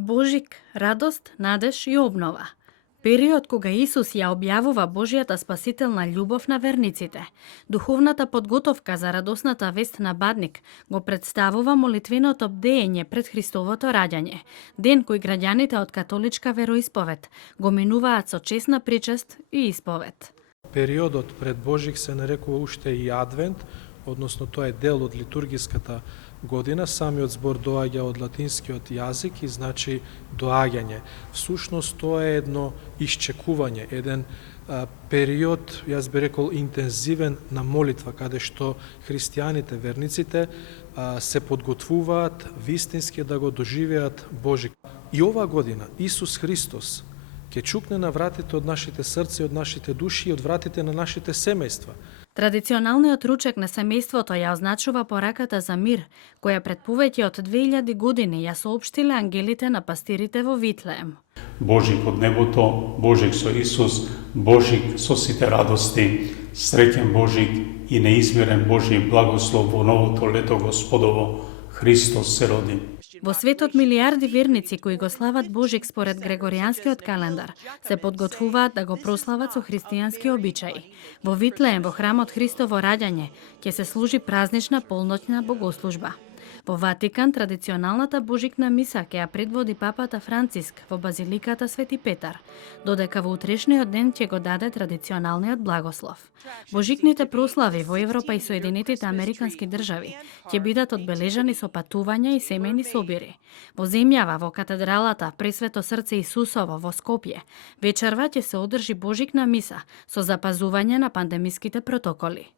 Божик, радост, надеж и обнова. Период кога Исус ја објавува Божјата спасителна љубов на верниците. Духовната подготовка за радосната вест на Бадник го представува молитвеното бдење пред Христовото раѓање, ден кој граѓаните од католичка вероисповед го минуваат со чесна причест и исповед. Периодот пред Божик се нарекува уште и Адвент, односно тоа е дел од литургиската година. Самиот збор доаѓа од латинскиот јазик и значи доаѓање. Всушност тоа е едно исчекување, еден период, јас би рекол, интензивен на молитва, каде што христијаните, верниците, се подготвуваат вистински да го доживеат Божик. И оваа година Исус Христос ќе чукне на вратите од нашите срца и од нашите души и од вратите на нашите семејства. Традиционалниот ручек на семејството ја означува пораката за мир, која пред повеќе од 2000 години ја соопштиле ангелите на пастирите во Витлеем. Божик од небото, Божик со Исус, Божик со сите радости, среќен Божик и неизмерен Божји благослов во новото лето Господово, Христос се роди. Во светот милиарди верници кои го слават Божик според Грегоријанскиот календар се подготвуваат да го прослават со христијански обичаи. Во Витлеем, во храмот Христово раѓање, ќе се служи празнична полноќна богослужба. Во Ватикан традиционалната божикна миса ќе ја предводи папата Франциск во базиликата Свети Петар, додека во утрешниот ден ќе го даде традиционалниот благослов. Божикните прослави во Европа и Соединетите Американски држави ќе бидат одбележани со патувања и семејни собири. Во земјава, во катедралата Пресвето срце Исусово во Скопје, вечерва ќе се одржи божикна миса со запазување на пандемиските протоколи.